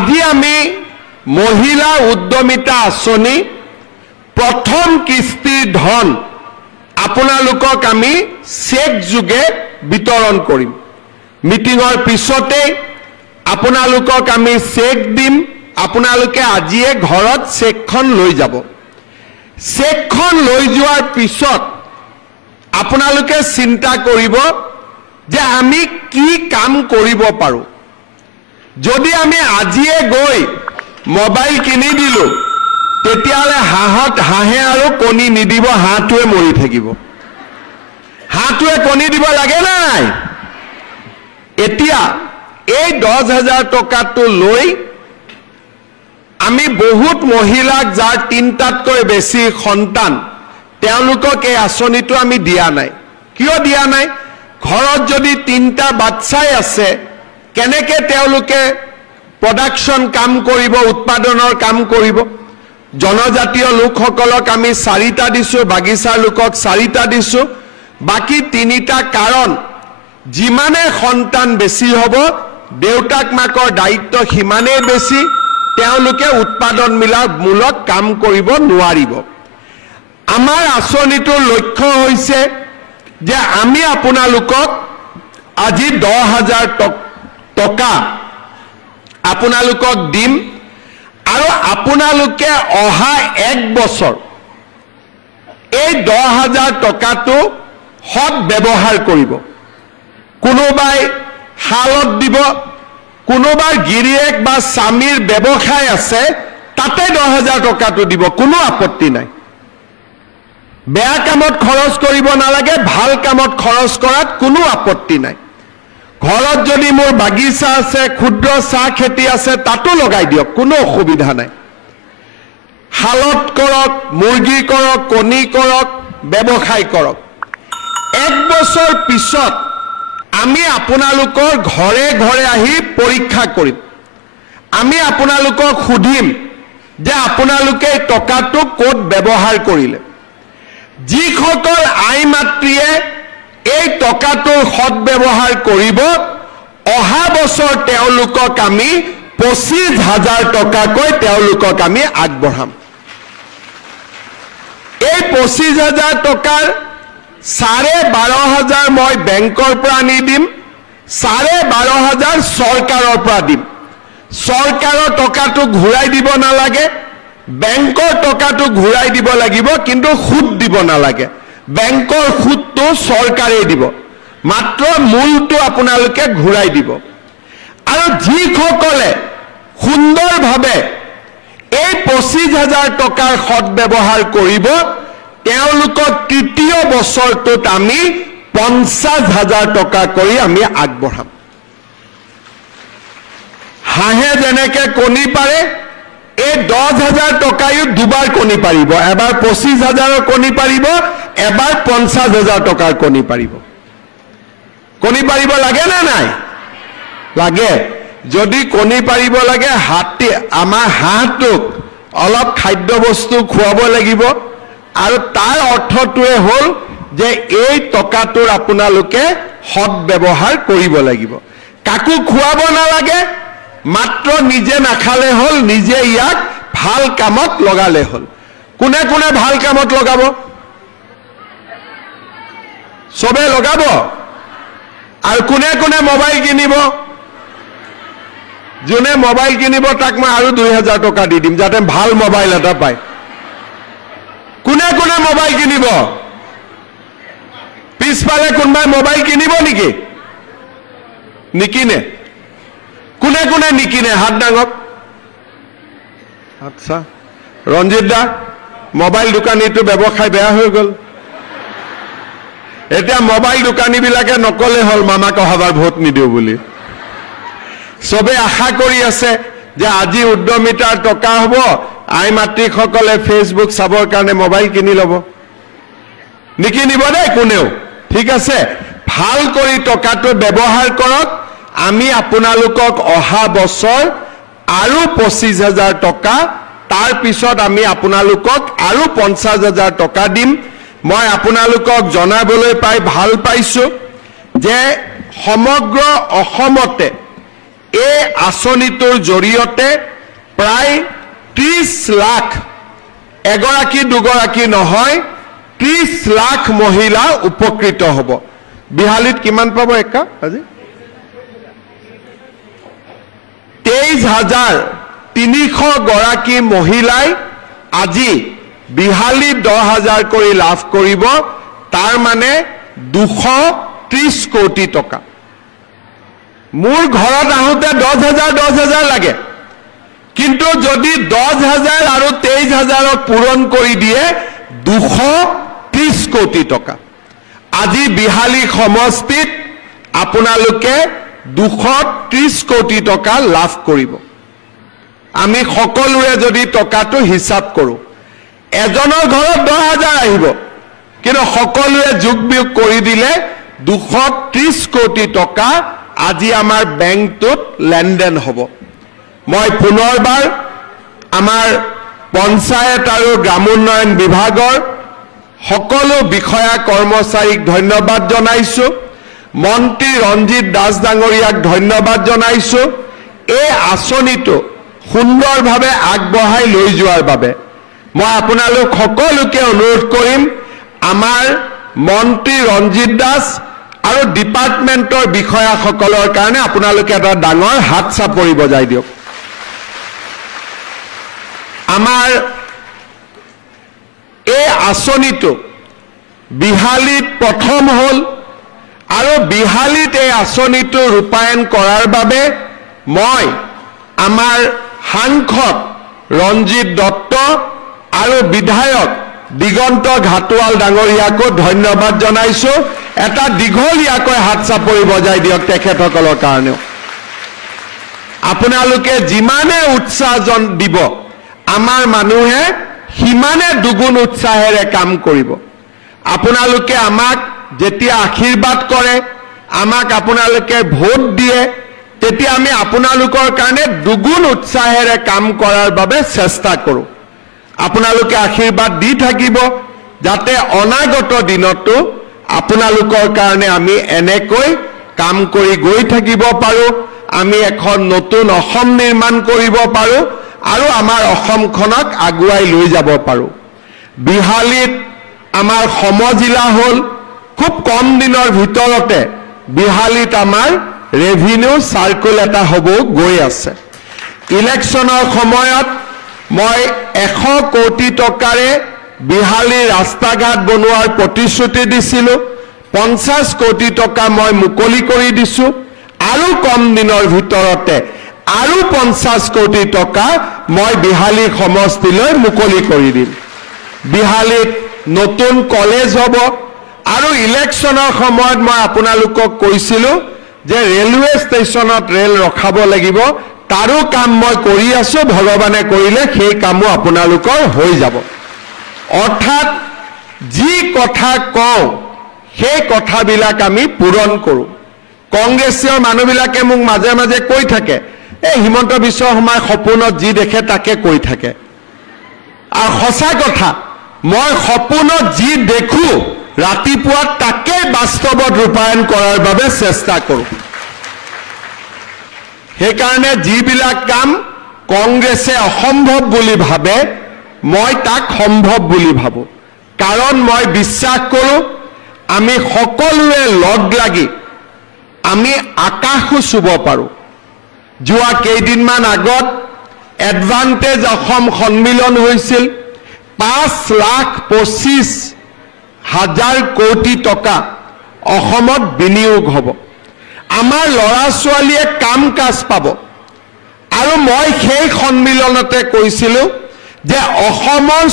আজি আমি মহিলা উদ্যমিতা আঁচনি প্ৰথম কিস্তিৰ ধন আপোনালোকক আমি চেক যোগে বিতৰণ কৰিম মিটিঙৰ পিছতে আপোনালোকক আমি চেক দিম আপোনালোকে আজিয়ে ঘৰত চেকখন লৈ যাব চেকখন লৈ যোৱাৰ পিছত আপোনালোকে চিন্তা কৰিব যে আমি কি কাম কৰিব পাৰো যদি আমি আজিয়ে গৈ মোবাইল কিনি দিলো তেতিয়ালে হাঁহে আৰু কণী নিদিব হাঁহটোৱে মৰি থাকিব হাঁহটোৱে কণী দিব লাগে নাই এতিয়া এই 10,000 টকাটো লৈ আমি বহুত মহিলাক যাৰ তিনটাতকৈ বেছি সন্তান তেওঁলোকক এই আঁচনিটো আমি দিয়া নাই কিয় দিয়া নাই ঘৰত যদি তিনটা বাচ্চাই আছে কেনেকে তেওঁলোকে প্ৰডাকশন কাম কৰিব উৎপাদনৰ কাম কৰিব জনজাতীয় লোকসকলক আমি 4টা দিছো বাগিচাৰ লোকক 4টা দিছো বাকি 3টা কাৰণ যিমানে সন্তান বেছি হ'ব দেউতাক মাকৰ দায়িত্ব হিমানে বেছি তেওঁলোকে উৎপাদন মূলক কাম কৰিব নোৱাৰিব আমাৰ আঁচনিটোৰ লক্ষ্য হৈছে যে আমি আপোনালোকক আজি 10,000 টকা আপোনালোকক দিম আৰু আপোনালোকে অহা 1 বছৰ এই 10,000 টকাটো সৎ ব্যৱহাৰ কৰিব কোনোবাই হালত দিব কোনোবাৰ গিৰিয়েক বা স্বামীৰ ব্যৱসায় আছে তাতে 10,000 টকাটো দিব কোনো আপত্তি নাই বেয়া কামত খৰচ কৰিব নালাগে ভাল কামত খৰচ কৰাত কোনো আপত্তি নাই ঘৰত যদি মোৰ বাগিচা আছে ক্ষুদ্ৰ চাহ খেতি আছে তাতো লগাই দিয়ক কোনো অসুবিধা নাই হালত কৰক মুৰ্গী কৰক কণী কৰক ব্যৱসায় কৰক 1 বছৰ পিছত আমি আপোনালোকৰ ঘৰে ঘৰে আহি পৰীক্ষা কৰিম আমি আপোনালোকক সুধিম যে আপোনালোকে টকাটো ক'ত ব্যৱহাৰ কৰিলে যিসকল আই মাতৃয়ে এই টকাটোৰ সৎ ব্যৱহাৰ কৰিব অহা বছৰ তেওঁলোকক আমি 25,000 টকাকৈ তেওঁলোকক আমি আগবঢ়াম এই 25,000 টকাৰ 12,500 মই বেংকৰ পৰা আনি দিম 12,500 চৰকাৰৰ পৰা দিম চৰকাৰৰ টকাটো ঘূৰাই দিব নালাগে বেংকৰ টকাটো ঘূৰাই দিব লাগিব কিন্তু সুদ দিব নালাগে বেংকৰ সুদটো চৰকাৰে দিব মাত্ৰ মূলটো আপোনালোকে ঘূৰাই দিব আৰু যিসকলে সুন্দৰভাৱে এই 25,000 টকাৰ সৎ ব্যৱহাৰ কৰিব তেওঁলোকক তৃতীয় বছৰটোত আমি 50,000 টকা কৰি আমি আগবঢ়াম হাঁহে যেনেকে কণী পাৰে এই 10,000 টকায়ো দুবাৰ কণী পাৰিব এবাৰ 25,000 কণী পাৰিব এবাৰ 50,000 টকাৰ কণী পাৰিব লাগে না নাই লাগে যদি কণী পাৰিব লাগে আমাৰ হাঁহটোক অলপ খাদ্য বস্তু খুৱাব লাগিব আৰু তাৰ অৰ্থটোৱে হ'ল যে এই টকাটোৰ আপোনালোকে সৎ ব্যৱহাৰ কৰিব লাগিব কাকো খুৱাব নালাগে মাত্ৰ নিজে নাখালে হ'ল নিজে ইয়াক ভাল কামত লগালে হ'ল কোনে কোনে ভাল কামত লগাব সবে লগাব আৰু কোনে কোনে মোবাইল কিনিব যোনে মোবাইল কিনিব তাক মই আৰু 2,000 টকা দি দিম যাতে ভাল মোবাইল এটা পায় কোনে কোনে মোবাইল কিনিব পিছফালে কোনবাই মোবাইল কিনিব নেকি নিকিনে কোনে কোনে নিকিনে হাত ডাঙক আচ্ছা ৰঞ্জিত দা মোবাইল দোকানীটো ব্যৱসায় বেয়া হৈ গ'ল এতিয়া মোবাইল দোকানীবিলাকে নকলে হ'ল মামাক অহাবাৰ ভোট নিদিও বুলি সবে আশা কৰি আছে যে আজি উদ্যমিতাৰ টকা হ'ব আই মাতৃসকলে ফেসবুক চাবৰ কাৰণে মোবাইল কিনি ল'ব নিকিনিব দেই কোনেও ঠিক আছে ভাল কৰি টকাটো ব্যৱহাৰ কৰক আমি আপোনালোকক অহা বছৰ আৰু 25,000 টকা তাৰ পিছত আমি আপোনালোকক আৰু 50,000 টকা দিম মই আপোনালোকক জনাবলৈ পাই ভাল পাইছো যে সমগ্ৰ অসমতে এই আঁচনিটোৰ জৰিয়তে প্ৰায় 30 লাখ এগৰাকী দুগৰাকী নহয় 30 লাখ মহিলা উপকৃত হ'ব বিহালীত কিমান পাব একা আজি 23,300 গৰাকী মহিলাই আজি বিহালী 10,000 কৰি লাভ কৰিব তাৰ মানে 230 কোটি টকা মোৰ ঘৰত আহোতে 10,000 লাগে কিন্তু যদি 10,000 আৰু 23,000 পূৰণ কৰি দিয়ে 230 কোটি টকা আজি বিহালী সমষ্টিত আপোনালোকে 230 কোটি টকা লাভ কৰিব আমি সকলোৱে যদি টকাটো হিসাব কৰো এজনৰ ঘৰত 10,000 আহিব কিন্তু সকলোৱে যোগ বিয়োগ কৰি দিলে 230 কোটি টকা আজি আমাৰ বেংকটোত লেনদেন হ'ব মই পুনৰবাৰ আমাৰ পঞ্চায়ত আৰু গ্ৰামোন্নয়ন বিভাগৰ সকলো বিষয়া কৰ্মচাৰীক ধন্যবাদ জনাইছো মন্ত্ৰী ৰঞ্জিত দাস ডাঙৰীয়াক ধন্যবাদ জনাইছো এই আঁচনিটো সুন্দৰভাৱে আগবঢ়াই লৈ যোৱাৰ বাবে মই আপোনালোক সকলোকে অনুৰোধ কৰিম আমাৰ মন্ত্ৰী ৰঞ্জিত দাস আৰু ডিপাৰ্টমেন্টৰ বিষয়াসকলৰ কাৰণে আপোনালোকে এটা ডাঙৰ হাত চাপৰি বজাই দিয়ক আমাৰ এই আঁচনিটো বিহালীত প্ৰথম হল আৰু বিহালীত এই আঁচনিটো ৰূপায়ণ কৰাৰ বাবে মই আমাৰ সাংসদ ৰঞ্জিত দত্ত আৰু বিধায়ক দিগন্ত ঘাটোৱাল ডাঙৰীয়াকো ধন্যবাদ জনাইছো এটা দীঘলীয়াকৈ হাত চাপৰি বজাই দিয়ক তেখেতসকলৰ কাৰণেও আপোনালোকে যিমানে উৎসাহ দিব আমাৰ মানুহে সিমানে দুগুণ উৎসাহেৰে কাম কৰিব আপোনালোকে আমাক যেতিয়া আশীৰ্বাদ কৰে আমাক আপোনালোকে ভোট দিয়ে তেতিয়া আমি আপোনালোকৰ কাৰণে দুগুণ উৎসাহেৰে কাম কৰাৰ বাবে চেষ্টা কৰোঁ আপোনালোকে আশীৰ্বাদ দি থাকিব যাতে অনাগত দিনতো আপোনালোকৰ কাৰণে আমি এনেকৈ কাম কৰি গৈ থাকিব পাৰো আমি এখন নতুন অসম নিৰ্মাণ কৰিব পাৰো আৰু আমাৰ অসমখনক আগুৱাই লৈ যাব পাৰো বিহালীত আমাৰ সমজিলা হল খুব কম দিনৰ ভিতৰতে বিহালীত আমাৰ ৰেভিনিউ সাৰ্কুল এটা হ'ব গৈ আছে ইলেকশ্যনৰ সময়ত মই 100 কোটি টকাৰে বিহালী ৰাস্তা ঘাট বনোৱাৰ প্ৰতিশ্ৰুতি দিছিলো 50 কোটি টকা মই মুকলি কৰি দিছো আৰু কম দিনৰ ভিতৰতে আৰু 50 কোটি টকা মই বিহালী সমষ্টিলৈ মুকলি কৰি দিম বিহালীত নতুন কলেজ হ'ব আৰু ইলেকশ্যনৰ সময়ত মই আপোনালোকক কৈছিলো যে ৰেলৱে ষ্টেচনত ৰেল ৰখাব লাগিব তাৰো কাম মই কৰি আছো ভগৱানে কৰিলে সেই কামো আপোনালোকৰ হৈ যাব অৰ্থাৎ যি কথা কওঁ সেই কথাবিলাক আমি পূৰণ কৰোঁ কংগ্ৰেছীয় মানুহবিলাকে মোক মাজে মাজে কৈ থাকে এই হিমন্ত বিশ্ব শৰ্মাৰ সপোনত যি দেখে তাকে কৈ থাকে আৰু সঁচা কথা মই সপোনত যি দেখো ৰাতিপুৱা তাকে বাস্তৱত ৰূপায়ণ কৰাৰ বাবে চেষ্টা কৰোঁ সেইকাৰণে যিবিলাক কাম কংগ্ৰেছে অসম্ভৱ বুলি ভাবে মই তাক সম্ভৱ বুলি ভাবো কাৰণ মই বিশ্বাস কৰোঁ আমি সকলোৱে লগ লাগি আমি আকাশো চুব পাৰোঁ যোৱা কেইদিনমান আগত এডভান্টেজ অসম সন্মিলন হৈছিল 5,25,000 কোটি টকা অসমত বিনিয়োগ হ'ব আমাৰ লৰা ছোৱালীয়ে কাম কাজ পাব আৰু মই সেই সন্মিলনতে কৈছিলো যে অসমৰ